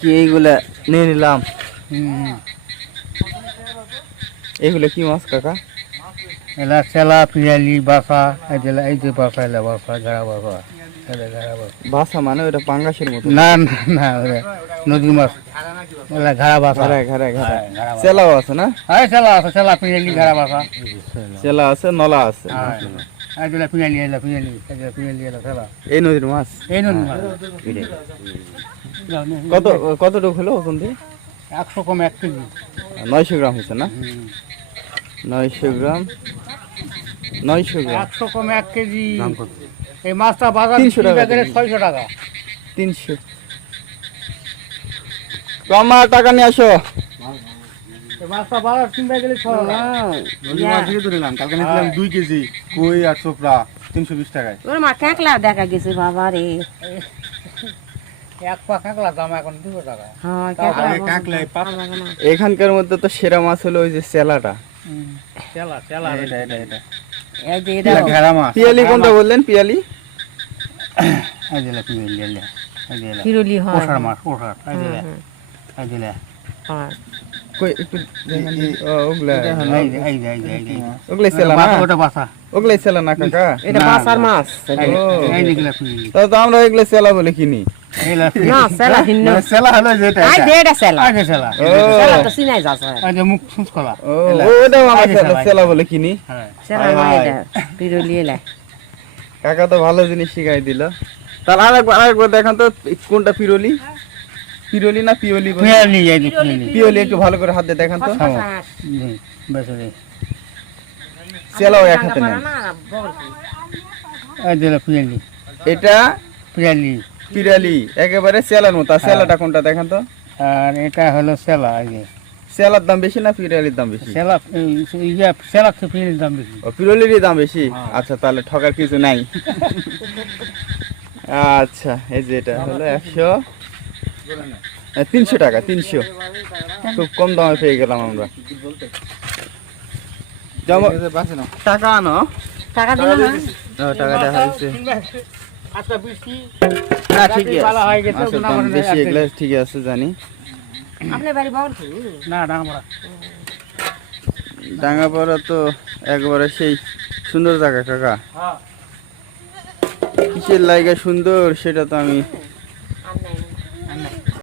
কি এইগুলা নিয়ে নিলাম। এইগুলো কি মাছ কাকা? এলা চেলা পিয়ালি বাসা এই যে বাসা এলা বাসা ঘাড়া বাসা ঘাড়া বাসা। বাসা মানে ওটা পাঙ্গাসের মতো? না না না নদীর মাছ এলা ঘাড়া বাসা। ঘাড়া ঘাড়া ঘাড়া চেলাও আছে না? হ্যাঁ চেলা আছে, চেলা পিয়ালি ঘাড়া বাসা। চেলা আছে, নলা আছে। এলা পিয়ালি এলা পিয়ালি এলা পিয়ালি এলা চেলা। এই নদীর মাছ? এই নদীর মাছ। কতটুকু হলো ওখান থেকে? 100 কম 1 কেজি। 900 গ্রাম হয়েছে না? 900 গ্রাম 900 গ্রাম 100 কম 1 কেজি। এই মাছটা বাজার 300 টাকা 600 টাকা। 300 কমা টাকা নিয়ে আসো। এই মাছটা বাজার কিনতে গেলে 600 টাকা। নদীর মাছ থেকে ধরে নিলাম, কালকে নিয়েছিলাম 2 কেজি কই আর চোপড়া 320 টাকায়। ওর মা কাঁকলা দেখা গেছে বাবা রে। এক পা কাঁকলার দাম এখন 200 টাকা। হ্যাঁ আগে কাঁকলাই পাত এখানকার মধ্যে তো সেরা মাছ হলো ওই যে চেলাটা। চেলা চেলা এটা এটা এটা এই যে এটা ঘেরা মাছ। পিয়ালি কোনটা বললেন? পিয়ালি এই দিলে পিয়ালি এলা এই দিলে ফিরুলি হয়। পোষার মাছ পোষার এই দিলে এই দিলে হ্যাঁ কই একটু দেখেন। ও ওগুলা এই ওগুলাই চেলা না? ওটা বাসা ওগুলাই চেলা না কাকা? এটা বাসার মাছ। এই দিলে পিয়ালি তাহলে তো আমরা এগুলো চেলা বলে কিনি। এলা না সেলা ভিন্ন। সেলা হলো যেটা আই দে এটা সেলা। আগে চেলা ও সেলা তো চিনাই যাচ্ছে। এই যে মুখ সুস করা ও ওটাও আমরা চেলা বলে কিনি। হ্যাঁ সেলা মানে এটা ফিরুলি এলা। কাকা তো ভালো জিনিস শিখাই দিল। তাহলে আরেকবার দেখান তো কোনটা পিরোলি? পিরোলি না পিওলি বলে? পিয়ালি এই যে পিয়ালি পিওলি একটু ভালো করে হাত দিয়ে দেখান তো। বেশ রে চেলাও এক হাতে নেন। এই দিলে পিয়ালি এটা পিয়ালি পিরালি একেবারে চেলার মতো। আর চেলাটা কোনটা দেখান তো। আর এটা হলো সেলা এই যে চেলার দাম বেশি না পিরালির দাম বেশি? সেলা ইয়া সেলা তো পিয়ালির দাম বেশি। ও পিরোলিরই দাম বেশি? আচ্ছা তাহলে ঠকার কিছু নাই। আচ্ছা এই যে এটা হলো 300 টাকা 300। খুব কম দামে পেয়ে গেলাম আমরা। যেমন টাকা আনো। টাকা দিলাম না। ও, টাকা দেখা দিচ্ছে। আচ্ছা বেশি না ঠিকই ভালো হয়ে আছে, গেছে, মাছের না দাম মানে বেশি আছে। এগুলো ঠিক আছে জানি। আপনি বাড়ি বাউল না না আমরা ডাঙ্গাপাড়া তো একবারে সেই সুন্দর জায়গা কাকা। হ্যাঁ কিসের লাইগা সুন্দর সেটা তো আমি